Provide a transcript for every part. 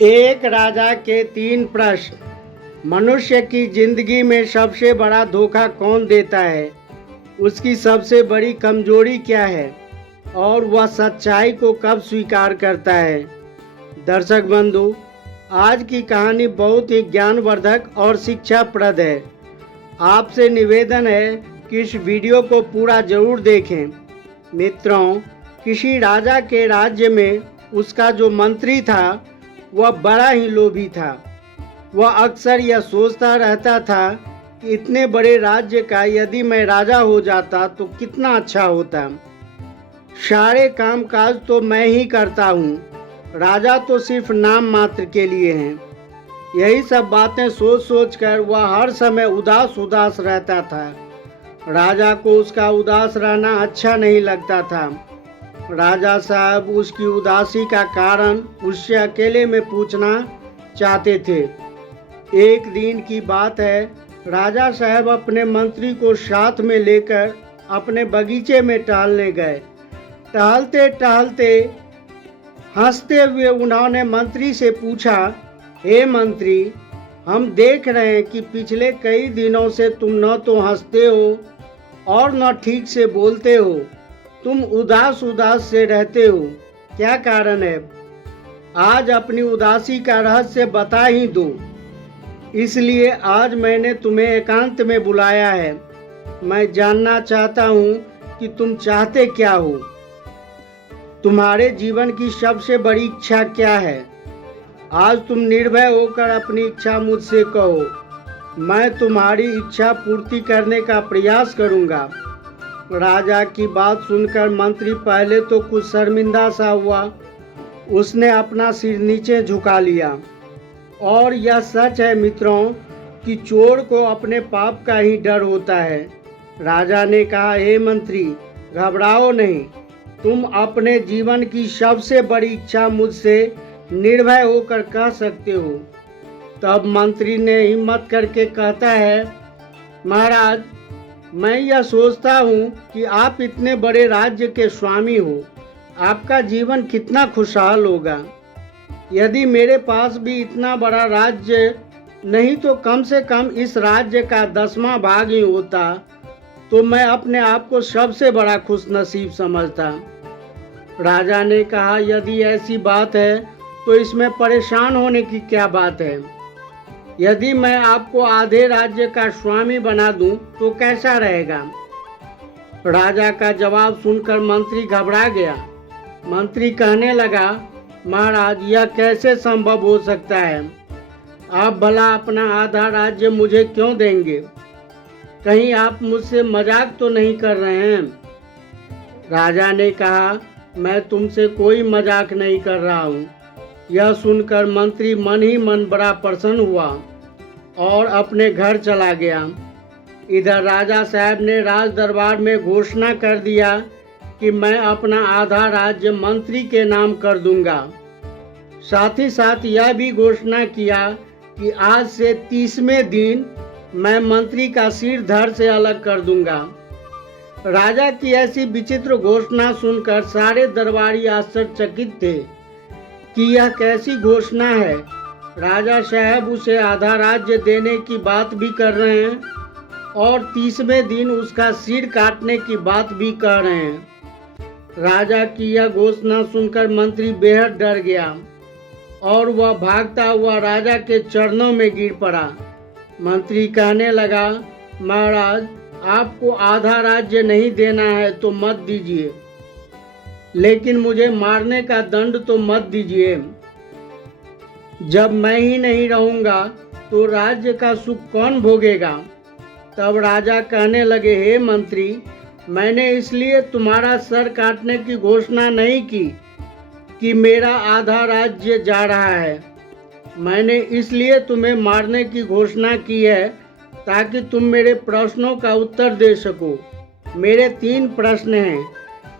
एक राजा के 3 प्रश्न। मनुष्य की जिंदगी में सबसे बड़ा धोखा कौन देता है? उसकी सबसे बड़ी कमजोरी क्या है? और वह सच्चाई को कब स्वीकार करता है? दर्शक बंधु, आज की कहानी बहुत ही ज्ञानवर्धक और शिक्षाप्रद है। आपसे निवेदन है कि इस वीडियो को पूरा जरूर देखें। मित्रों, किसी राजा के राज्य में उसका जो मंत्री था वह बड़ा ही लोभी था। वह अक्सर यह सोचता रहता था कि इतने बड़े राज्य का यदि मैं राजा हो जाता तो कितना अच्छा होता। सारे कामकाज तो मैं ही करता हूँ, राजा तो सिर्फ नाम मात्र के लिए हैं। यही सब बातें सोच सोच कर वह हर समय उदास उदास रहता था। राजा को उसका उदास रहना अच्छा नहीं लगता था। राजा साहब उसकी उदासी का कारण उससे अकेले में पूछना चाहते थे। एक दिन की बात है, राजा साहब अपने मंत्री को साथ में लेकर अपने बगीचे में टहलने गए। टहलते टहलते हंसते हुए उन्होंने मंत्री से पूछा, हे मंत्री, हम देख रहे हैं कि पिछले कई दिनों से तुम न तो हंसते हो और न ठीक से बोलते हो। तुम उदास उदास से रहते हो, क्या कारण है? आज अपनी उदासी का रहस्य बता ही दो। इसलिए आज मैंने तुम्हें एकांत में बुलाया है। मैं जानना चाहता हूँ कि तुम चाहते क्या हो। तुम्हारे जीवन की सबसे बड़ी इच्छा क्या है? आज तुम निर्भय होकर अपनी इच्छा मुझसे कहो। मैं तुम्हारी इच्छा पूर्ति करने का प्रयास करूँगा। राजा की बात सुनकर मंत्री पहले तो कुछ शर्मिंदा सा हुआ। उसने अपना सिर नीचे झुका लिया। और यह सच है मित्रों कि चोर को अपने पाप का ही डर होता है। राजा ने कहा, हे मंत्री, घबराओ नहीं। तुम अपने जीवन की सबसे बड़ी इच्छा मुझसे निर्भय होकर कह सकते हो। तब मंत्री ने हिम्मत करके कहता है, महाराज, मैं यह सोचता हूँ कि आप इतने बड़े राज्य के स्वामी हो। आपका जीवन कितना खुशहाल होगा। यदि मेरे पास भी इतना बड़ा राज्य नहीं तो कम से कम इस राज्य का 10वां भाग ही होता तो मैं अपने आप को सबसे बड़ा खुशनसीब समझता। राजा ने कहा, यदि ऐसी बात है तो इसमें परेशान होने की क्या बात है? यदि मैं आपको आधे राज्य का स्वामी बना दूं तो कैसा रहेगा? राजा का जवाब सुनकर मंत्री घबरा गया। मंत्री कहने लगा, महाराज, यह कैसे संभव हो सकता है? आप भला अपना आधा राज्य मुझे क्यों देंगे? कहीं आप मुझसे मजाक तो नहीं कर रहे हैं? राजा ने कहा, मैं तुमसे कोई मजाक नहीं कर रहा हूँ। यह सुनकर मंत्री मन ही मन बड़ा प्रसन्न हुआ और अपने घर चला गया। इधर राजा साहब ने राज दरबार में घोषणा कर दिया कि मैं अपना आधा राज्य मंत्री के नाम कर दूंगा। साथ ही साथ यह भी घोषणा किया कि आज से 30वें दिन मैं मंत्री का सिर धड़ से अलग कर दूंगा। राजा की ऐसी विचित्र घोषणा सुनकर सारे दरबारी आश्चर्यचकित थे कि यह कैसी घोषणा है। राजा साहब उसे आधा राज्य देने की बात भी कर रहे हैं और 30वें दिन उसका सिर काटने की बात भी कह रहे हैं। राजा की यह घोषणा सुनकर मंत्री बेहद डर गया और वह भागता हुआ राजा के चरणों में गिर पड़ा। मंत्री कहने लगा, महाराज, आपको आधा राज्य नहीं देना है तो मत दीजिए, लेकिन मुझे मारने का दंड तो मत दीजिए। जब मैं ही नहीं रहूंगा तो राज्य का सुख कौन भोगेगा? तब राजा कहने लगे, हे मंत्री, मैंने इसलिए तुम्हारा सर काटने की घोषणा नहीं की कि मेरा आधा राज्य जा रहा है। मैंने इसलिए तुम्हें मारने की घोषणा की है ताकि तुम मेरे प्रश्नों का उत्तर दे सको। मेरे 3 प्रश्न हैं।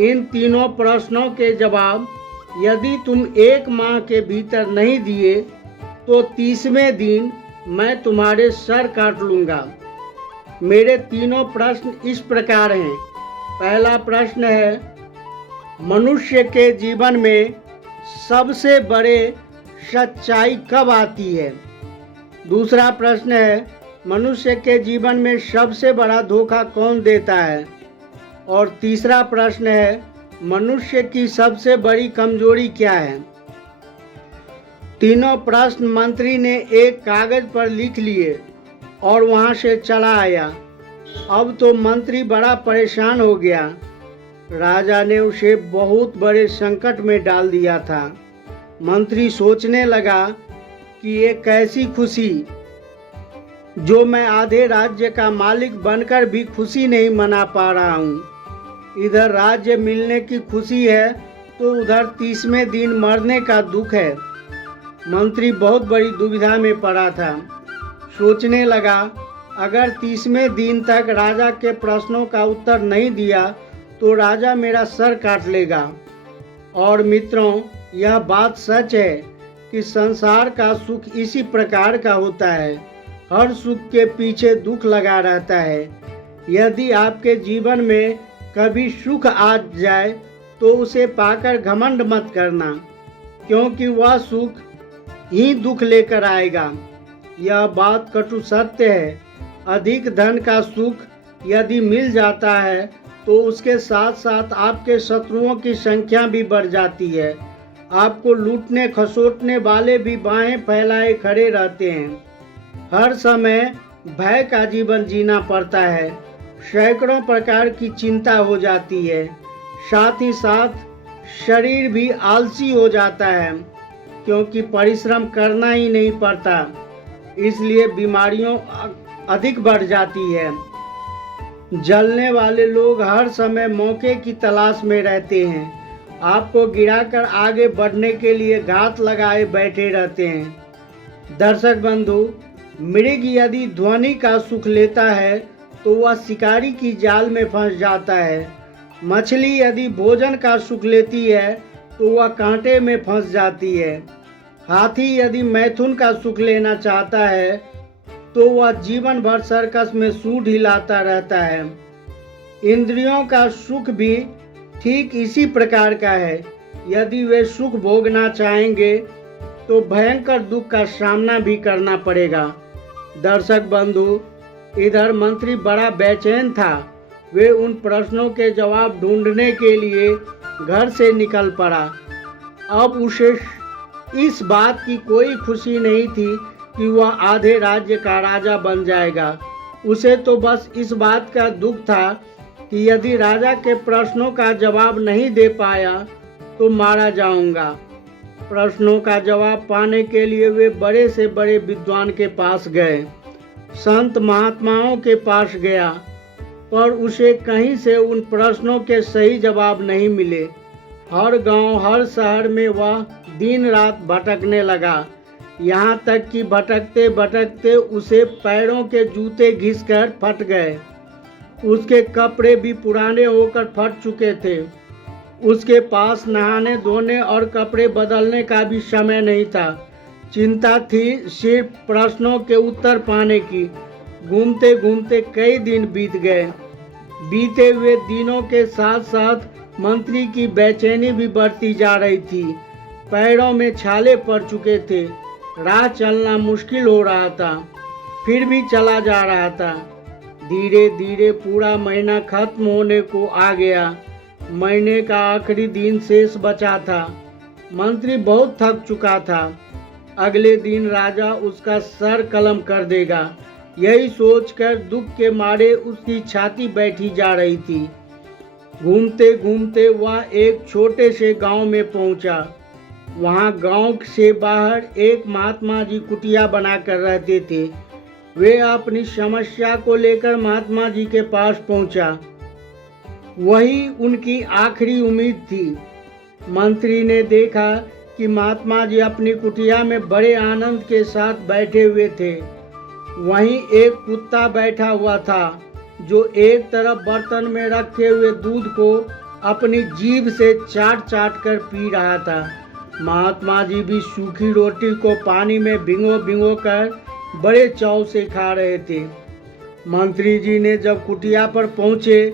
इन तीनों प्रश्नों के जवाब यदि तुम 1 माह के भीतर नहीं दिए तो 30वें दिन मैं तुम्हारे सर काट लूँगा। मेरे तीनों प्रश्न इस प्रकार हैं। पहला प्रश्न है, मनुष्य के जीवन में सबसे बड़े सच्चाई कब आती है? दूसरा प्रश्न है, मनुष्य के जीवन में सबसे बड़ा धोखा कौन देता है? और तीसरा प्रश्न है, मनुष्य की सबसे बड़ी कमजोरी क्या है? तीनों प्रश्न मंत्री ने एक कागज पर लिख लिए और वहां से चला आया। अब तो मंत्री बड़ा परेशान हो गया। राजा ने उसे बहुत बड़े संकट में डाल दिया था। मंत्री सोचने लगा कि ये कैसी खुशी, जो मैं आधे राज्य का मालिक बनकर भी खुशी नहीं मना पा रहा हूँ। इधर राज्य मिलने की खुशी है तो उधर 30वें दिन मरने का दुख है। मंत्री बहुत बड़ी दुविधा में पड़ा था। सोचने लगा, अगर 30वें दिन तक राजा के प्रश्नों का उत्तर नहीं दिया तो राजा मेरा सर काट लेगा। और मित्रों, यह बात सच है कि संसार का सुख इसी प्रकार का होता है। हर सुख के पीछे दुख लगा रहता है। यदि आपके जीवन में कभी सुख आ जाए तो उसे पाकर घमंड मत करना, क्योंकि वह सुख ही दुख लेकर आएगा। यह बात कटु सत्य है। अधिक धन का सुख यदि मिल जाता है तो उसके साथ साथ आपके शत्रुओं की संख्या भी बढ़ जाती है। आपको लूटने खसोटने वाले भी बाहें फैलाए खड़े रहते हैं। हर समय भय का जीवन जीना पड़ता है। सैकड़ों प्रकार की चिंता हो जाती है। साथ ही साथ शरीर भी आलसी हो जाता है, क्योंकि परिश्रम करना ही नहीं पड़ता। इसलिए बीमारियों अधिक बढ़ जाती है। जलने वाले लोग हर समय मौके की तलाश में रहते हैं। आपको गिराकर आगे बढ़ने के लिए घात लगाए बैठे रहते हैं। दर्शक बंधु, मृग यदि ध्वनि का सुख लेता है तो वह शिकारी की जाल में फंस जाता है। मछली यदि भोजन का सुख लेती है तो वह कांटे में फंस जाती है। हाथी यदि मैथुन का सुख लेना चाहता है तो वह जीवन भर सर्कस में सूंड हिलाता रहता है। इंद्रियों का सुख भी ठीक इसी प्रकार का है। यदि वे सुख भोगना चाहेंगे तो भयंकर दुख का सामना भी करना पड़ेगा। दर्शक बंधु, इधर मंत्री बड़ा बेचैन था। वे उन प्रश्नों के जवाब ढूंढने के लिए घर से निकल पड़ा। अब उसे इस बात की कोई खुशी नहीं थी कि वह आधे राज्य का राजा बन जाएगा। उसे तो बस इस बात का दुख था कि यदि राजा के प्रश्नों का जवाब नहीं दे पाया तो मारा जाऊंगा। प्रश्नों का जवाब पाने के लिए वे बड़े से बड़े विद्वान के पास गए, संत महात्माओं के पास गया, पर उसे कहीं से उन प्रश्नों के सही जवाब नहीं मिले। हर गांव, हर शहर में वह दिन रात भटकने लगा। यहाँ तक कि भटकते भटकते उसे पैरों के जूते घिसकर फट गए। उसके कपड़े भी पुराने होकर फट चुके थे। उसके पास नहाने धोने और कपड़े बदलने का भी समय नहीं था। चिंता थी सिर्फ प्रश्नों के उत्तर पाने की। घूमते घूमते कई दिन बीत गए। बीते हुए दिनों के साथ साथ मंत्री की बेचैनी भी बढ़ती जा रही थी। पैरों में छाले पड़ चुके थे। राह चलना मुश्किल हो रहा था, फिर भी चला जा रहा था। धीरे धीरे पूरा महीना खत्म होने को आ गया। महीने का आखिरी दिन शेष बचा था। मंत्री बहुत थक चुका था। अगले दिन राजा उसका सर कलम कर देगा, यही सोचकर दुख के मारे उसकी छाती बैठी जा रही थी। घूमते घूमते वह एक छोटे से गांव में पहुंचा। वहां गांव से बाहर एक महात्मा जी कुटिया बनाकर रहते थे। वे अपनी समस्या को लेकर महात्मा जी के पास पहुंचा। वही उनकी आखिरी उम्मीद थी। मंत्री ने देखा कि महात्मा जी अपनी कुटिया में बड़े आनंद के साथ बैठे हुए थे। वहीं एक कुत्ता बैठा हुआ था जो एक तरफ बर्तन में रखे हुए दूध को अपनी जीभ से चाट चाट कर पी रहा था। महात्मा जी भी सूखी रोटी को पानी में भिगो भिगो कर बड़े चाव से खा रहे थे। मंत्री जी ने जब कुटिया पर पहुंचे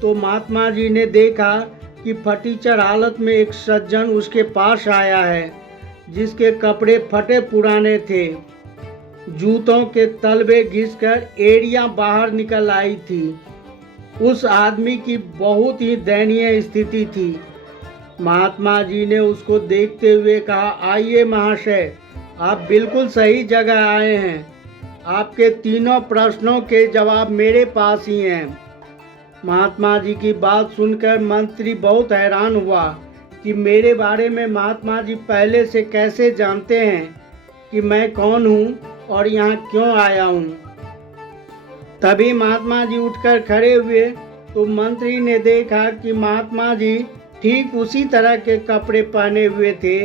तो महात्मा जी ने देखा कि फटीचर हालत में एक सज्जन उसके पास आया है। जिसके कपड़े फटे पुराने थे। जूतों के तलवे घिसकर एड़ियां बाहर निकल आई थी। उस आदमी की बहुत ही दयनीय स्थिति थी। महात्मा जी ने उसको देखते हुए कहा, आइए महाशय, आप बिल्कुल सही जगह आए हैं। आपके तीनों प्रश्नों के जवाब मेरे पास ही हैं। महात्मा जी की बात सुनकर मंत्री बहुत हैरान हुआ कि मेरे बारे में महात्मा जी पहले से कैसे जानते हैं कि मैं कौन हूँ और यहाँ क्यों आया हूँ। तभी महात्मा जी उठकर खड़े हुए तो मंत्री ने देखा कि महात्मा जी ठीक उसी तरह के कपड़े पहने हुए थे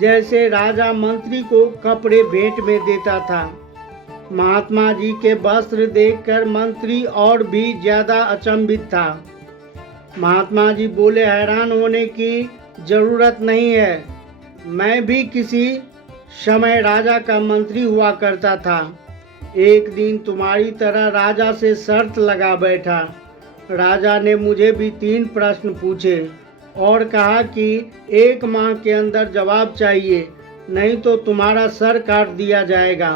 जैसे राजा मंत्री को कपड़े भेंट में देता था। महात्मा जी के वस्त्र देखकर मंत्री और भी ज्यादा अचंभित था। महात्मा जी बोले, हैरान होने की जरूरत नहीं है। मैं भी किसी समय राजा का मंत्री हुआ करता था। एक दिन तुम्हारी तरह राजा से शर्त लगा बैठा। राजा ने मुझे भी 3 प्रश्न पूछे और कहा कि 1 माह के अंदर जवाब चाहिए, नहीं तो तुम्हारा सर काट दिया जाएगा।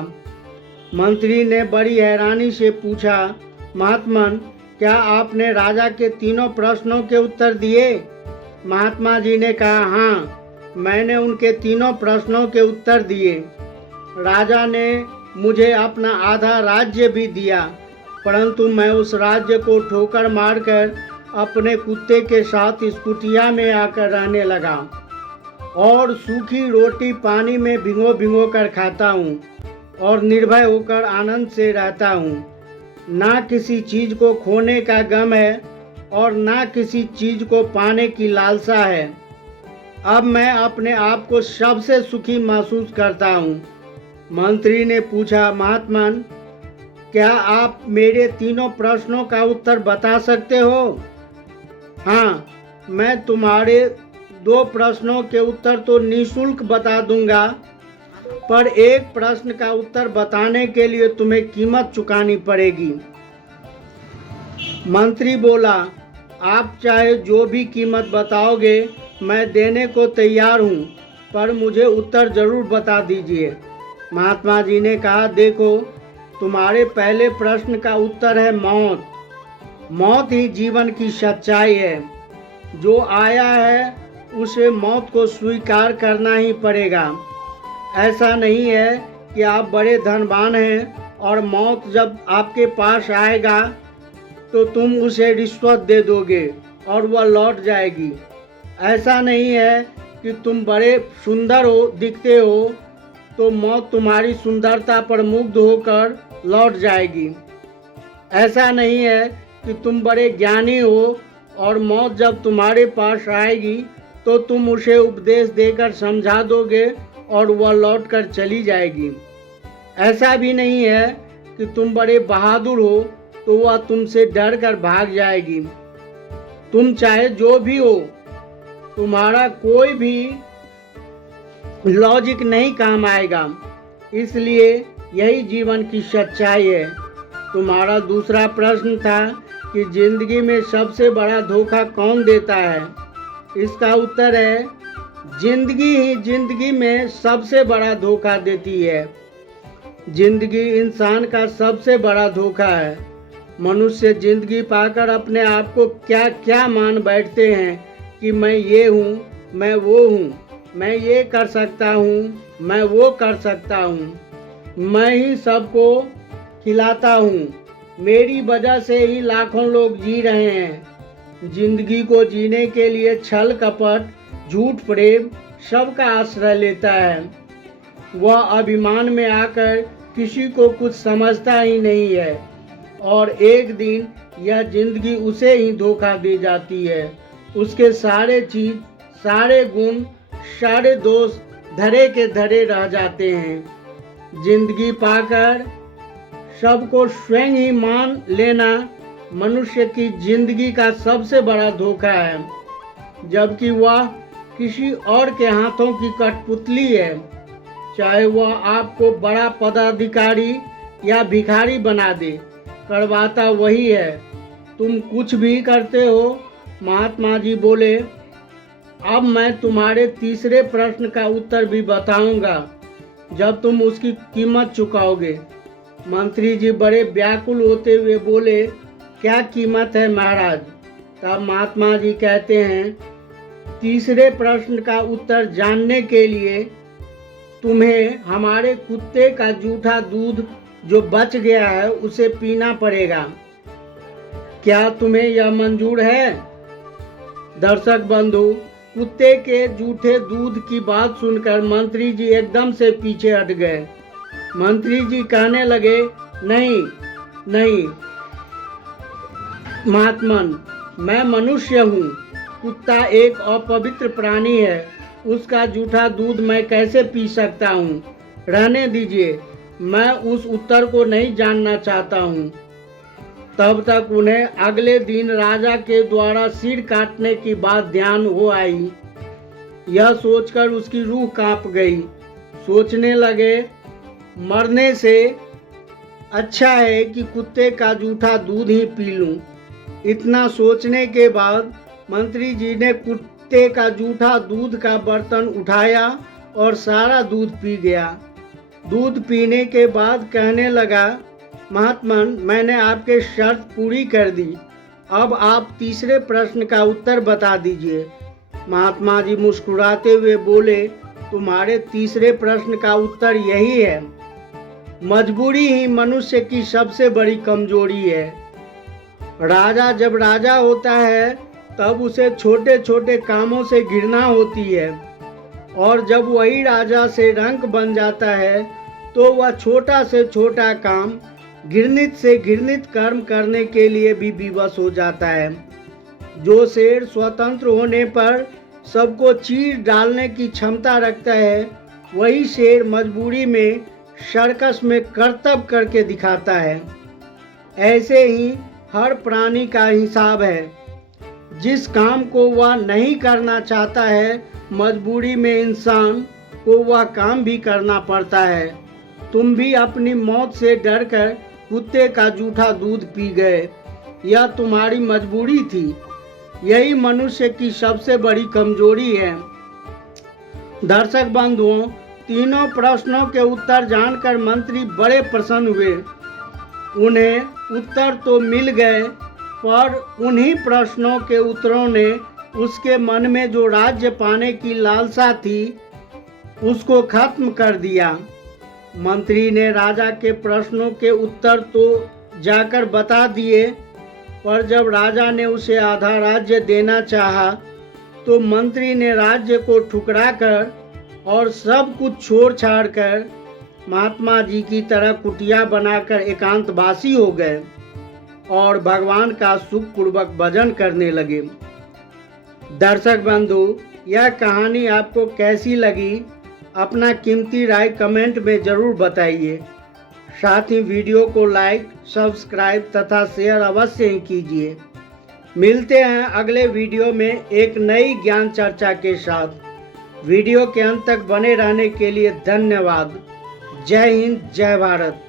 मंत्री ने बड़ी हैरानी से पूछा, महात्मन, क्या आपने राजा के तीनों प्रश्नों के उत्तर दिए? महात्मा जी ने कहा, हाँ, मैंने उनके तीनों प्रश्नों के उत्तर दिए। राजा ने मुझे अपना आधा राज्य भी दिया, परंतु मैं उस राज्य को ठोकर मारकर अपने कुत्ते के साथ इस कुटिया में आकर रहने लगा और सूखी रोटी पानी में भिगो भिगो कर खाता हूँ और निर्भय होकर आनंद से रहता हूँ। ना किसी चीज़ को खोने का गम है और ना किसी चीज़ को पाने की लालसा है। अब मैं अपने आप को सबसे सुखी महसूस करता हूँ। मंत्री ने पूछा, महात्मन, क्या आप मेरे तीनों प्रश्नों का उत्तर बता सकते हो? हाँ, मैं तुम्हारे 2 प्रश्नों के उत्तर तो निःशुल्क बता दूंगा, पर एक प्रश्न का उत्तर बताने के लिए तुम्हें कीमत चुकानी पड़ेगी। मंत्री बोला, आप चाहे जो भी कीमत बताओगे मैं देने को तैयार हूँ, पर मुझे उत्तर जरूर बता दीजिए। महात्मा जी ने कहा, देखो, तुम्हारे पहले प्रश्न का उत्तर है मौत। मौत ही जीवन की सच्चाई है। जो आया है उसे मौत को स्वीकार करना ही पड़ेगा। ऐसा नहीं है कि आप बड़े धनवान हैं और मौत जब आपके पास आएगा तो तुम उसे रिश्वत दे दोगे और वह लौट जाएगी। ऐसा नहीं है कि तुम बड़े सुंदर दिखते हो तो मौत तुम्हारी सुंदरता पर मुग्ध होकर लौट जाएगी। ऐसा नहीं है कि तुम बड़े ज्ञानी हो और मौत जब तुम्हारे पास आएगी तो तुम उसे उपदेश देकर समझा दोगे और वह लौट कर चली जाएगी। ऐसा भी नहीं है कि तुम बड़े बहादुर हो तो वह तुमसे डर कर भाग जाएगी। तुम चाहे जो भी हो, तुम्हारा कोई भी लॉजिक नहीं काम आएगा। इसलिए यही जीवन की सच्चाई है। तुम्हारा दूसरा प्रश्न था कि जिंदगी में सबसे बड़ा धोखा कौन देता है? इसका उत्तर है, जिंदगी ही जिंदगी में सबसे बड़ा धोखा देती है। जिंदगी इंसान का सबसे बड़ा धोखा है। मनुष्य जिंदगी पाकर अपने आप को क्या क्या मान बैठते हैं कि मैं ये हूँ, मैं वो हूँ, मैं ये कर सकता हूँ, मैं वो कर सकता हूँ, मैं ही सबको खिलाता हूँ, मेरी वजह से ही लाखों लोग जी रहे हैं। जिंदगी को जीने के लिए छल कपट, झूठ प्रेम सबका आश्रय लेता है। वह अभिमान में आकर किसी को कुछ समझता ही नहीं है और एक दिन यह जिंदगी उसे ही धोखा दे जाती है। उसके सारे चीज, सारे गुण, सारे दोष धरे के धरे रह जाते हैं। जिंदगी पाकर सबको स्वयं ही मान लेना मनुष्य की जिंदगी का सबसे बड़ा धोखा है, जबकि वह किसी और के हाथों की कठपुतली है। चाहे वह आपको बड़ा पदाधिकारी या भिखारी बना दे, करवाता वही है। तुम कुछ भी करते हो। महात्मा जी बोले, अब मैं तुम्हारे तीसरे प्रश्न का उत्तर भी बताऊंगा जब तुम उसकी कीमत चुकाओगे। मंत्री जी बड़े व्याकुल होते हुए बोले, क्या कीमत है महाराज? तब महात्मा जी कहते हैं, तीसरे प्रश्न का उत्तर जानने के लिए तुम्हें हमारे कुत्ते का जूठा दूध जो बच गया है उसे पीना पड़ेगा। क्या तुम्हें यह मंजूर है? दर्शक बंधु, कुत्ते के जूठे दूध की बात सुनकर मंत्री जी एकदम से पीछे हट गए। मंत्री जी कहने लगे, नहीं नहीं महात्मन, मैं मनुष्य हूँ। कुत्ता एक अपवित्र प्राणी है, उसका जूठा दूध मैं कैसे पी सकता हूँ? रहने दीजिए, मैं उस उत्तर को नहीं जानना चाहता हूँ। तब तक उन्हें अगले दिन राजा के द्वारा सिर काटने की बात ध्यान हो आई। यह सोचकर उसकी रूह कांप गई। सोचने लगे, मरने से अच्छा है कि कुत्ते का जूठा दूध ही पी लूं। इतना सोचने के बाद मंत्री जी ने कुत्ते का जूठा दूध का बर्तन उठाया और सारा दूध पी गया। दूध पीने के बाद कहने लगा, महात्मन, मैंने आपके शर्त पूरी कर दी, अब आप तीसरे प्रश्न का उत्तर बता दीजिए। महात्मा जी मुस्कुराते हुए बोले, तुम्हारे तीसरे प्रश्न का उत्तर यही है, मजबूरी ही मनुष्य की सबसे बड़ी कमजोरी है। राजा जब राजा होता है तब उसे छोटे छोटे कामों से घृणा होती है, और जब वही राजा से रंक बन जाता है तो वह छोटा से छोटा काम, घृणित से घृणित कर्म करने के लिए भी विवश हो जाता है। जो शेर स्वतंत्र होने पर सबको चीर डालने की क्षमता रखता है, वही शेर मजबूरी में सर्कस में करतब करके दिखाता है। ऐसे ही हर प्राणी का हिसाब है। जिस काम को वह नहीं करना चाहता है, मजबूरी में इंसान को वह काम भी करना पड़ता है। तुम भी अपनी मौत से डरकर कुत्ते का जूठा दूध पी गए। यह तुम्हारी मजबूरी थी। यही मनुष्य की सबसे बड़ी कमजोरी है। दर्शक बंधुओं, तीनों प्रश्नों के उत्तर जानकर मंत्री बड़े प्रसन्न हुए। उन्हें उत्तर तो मिल गए, पर उन्हीं प्रश्नों के उत्तरों ने उसके मन में जो राज्य पाने की लालसा थी उसको खत्म कर दिया। मंत्री ने राजा के प्रश्नों के उत्तर तो जाकर बता दिए, पर जब राजा ने उसे आधा राज्य देना चाहा तो मंत्री ने राज्य को ठुकराकर और सब कुछ छोड़ छाड़ कर महात्मा जी की तरह कुटिया बनाकर एकांतवासी हो गए और भगवान का सुखपूर्वक भजन करने लगे। दर्शक बंधु, यह कहानी आपको कैसी लगी? अपना कीमती राय कमेंट में ज़रूर बताइए। साथ ही वीडियो को लाइक, सब्सक्राइब तथा शेयर अवश्य ही कीजिए। मिलते हैं अगले वीडियो में एक नई ज्ञान चर्चा के साथ। वीडियो के अंत तक बने रहने के लिए धन्यवाद। जय हिंद, जय भारत।